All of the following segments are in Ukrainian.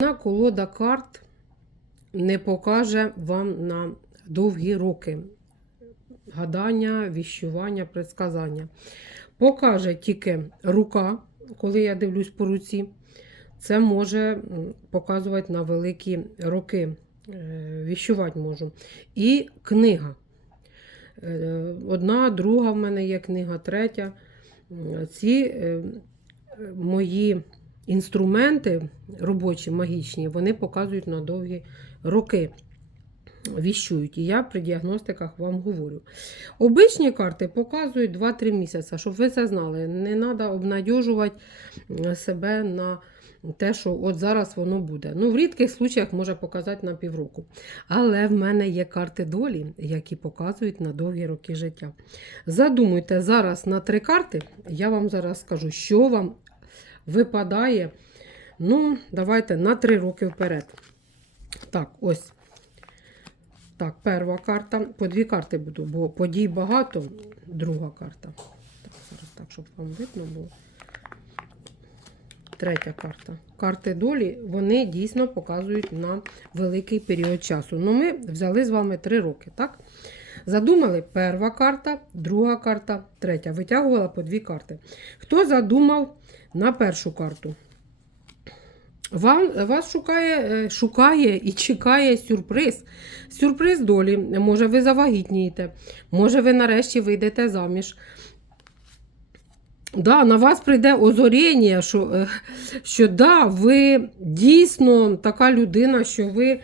Одна колода карт не покаже вам на довгі роки гадання, віщування, предсказання. Покаже тільки рука, коли я дивлюсь по руці. Це може показувати на великі роки. Е, Віщувати можу. І книга. Е, Одна, друга в мене є книга, третя. Ці е, мої інструменти робочі, магічні, вони показують на довгі роки. Віщують. І я при діагностиках вам говорю. Обичні карти показують 2-3 місяці, щоб ви це знали. Не треба обнадьожувати е, себе на те, що от зараз воно буде. Ну, в рідких случаях може показати на півроку. Але в мене є карти долі, які показують на довгі роки життя. Задумуйте зараз на три карти, я вам зараз скажу, що вам випадає. Ну, давайте на три роки вперед. Так, ось. Так, перша карта. По дві карти буду, бо подій багато. Друга карта. Так, зараз так, щоб вам видно було. Третя карта. Карти долі, вони дійсно показують на великий період часу. Ну, ми взяли з вами три роки, так? Задумали перша карта, друга карта, третя. Витягувала по дві карти. Хто задумав на першу карту? Вам, вас шукає, е, шукає і чекає сюрприз. Сюрприз долі. Може, ви завагітнієте, може, ви нарешті вийдете заміж. Да, на вас прийде озоріння, що, е, що да, ви дійсно така людина, що ви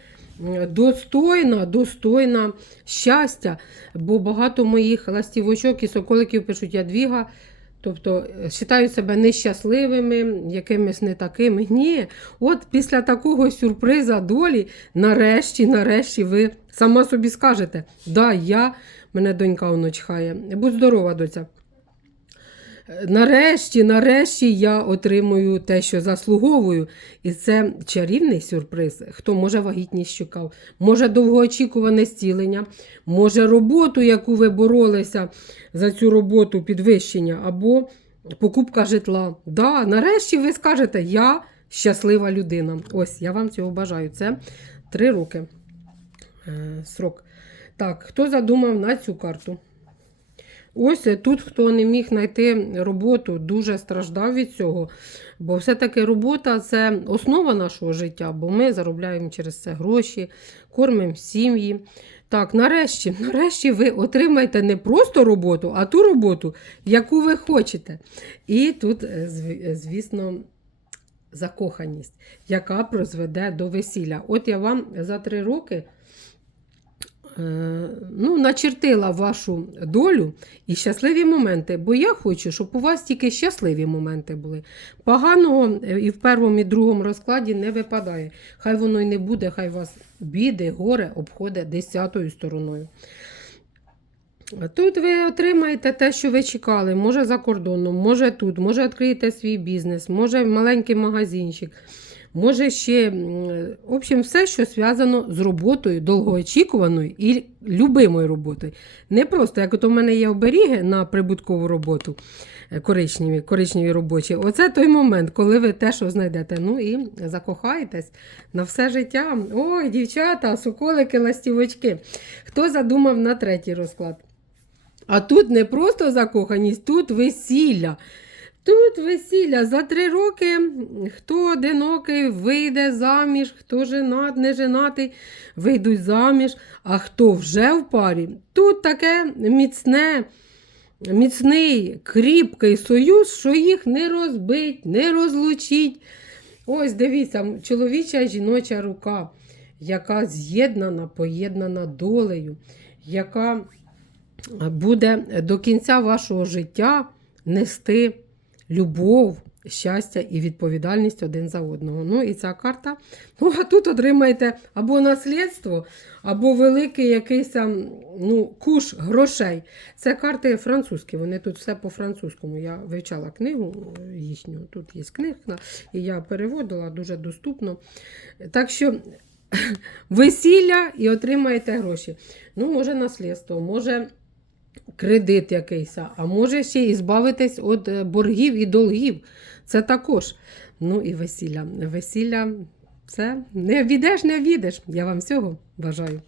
достойна, достойна щастя. Бо багато моїх ластівочок і соколиків пишуть ядвіга. Тобто е, вважають себе нещасливими, якимись не такими. Ні, от після такого сюрприза долі, нарешті, нарешті, ви сама собі скажете: да, я, мене донька оночхає. Будь здорова, доця. Нарешті, нарешті я отримую те, що заслуговую. І це чарівний сюрприз. Хто може вагітність чекав, може довгоочікуване зцілення, може роботу, яку ви боролися за цю роботу, підвищення, або покупка житла. Да, нарешті ви скажете, я щаслива людина. Ось, я вам цього бажаю. Це три роки е, срок. Так, хто задумав на цю карту? Ось е, тут, хто не міг знайти роботу, дуже страждав від цього. Бо все-таки робота це основа нашого життя, бо ми заробляємо через це гроші, кормимо сім'ї. Так, нарешті, нарешті ви отримаєте не просто роботу, а ту роботу, яку ви хочете. І тут, е, е, звісно, закоханість, яка призведе до весілля. От я вам за три роки ну, начертила вашу долю і щасливі моменти, бо я хочу, щоб у вас тільки щасливі моменти були. Поганого е, і в першому, і другому розкладі не випадає. Хай воно й не буде, хай вас біди, горе обходить десятою стороною. Тут ви отримаєте те, що ви чекали, може за кордоном, може тут, може відкриєте свій бізнес, може маленький магазинчик, може ще, в общем, все, що зв'язано з роботою, довгоочікуваною і любимою роботою. Не просто, як от у мене є оберіги на прибуткову роботу, е, коричневі, коричневі робочі. Оце той момент, коли ви те, що знайдете. Ну і закохаєтесь на все життя. Ой, дівчата, соколики, ластівочки. Хто задумав на третій розклад? А тут не просто закоханість, тут весілля. Тут весілля. За три роки хто одинокий вийде заміж, хто женат, не женатий, вийдуть заміж, а хто вже в парі, тут таке міцне, міцний, кріпкий союз, що їх не розбить, не розлучить. Ось дивіться, чоловіча жіноча рука, яка з'єднана, поєднана долею, яка буде до кінця вашого життя нести любов, щастя і відповідальність один за одного. Ну і ця карта. Ну, а тут отримаєте або наслідство, або великий якийсь ну, куш грошей. Це карти французькі, вони тут все по-французькому. Я вивчала книгу їхню, тут є книга, і я переводила дуже доступно. Так що. Весілля і отримаєте гроші. Ну, може, наслідство, може кредит якийсь, а може ще і збавитись від е, боргів і долгів. Це також. Ну і весілля. Весілля це не обійдеш, не обійдеш. Я вам всього бажаю.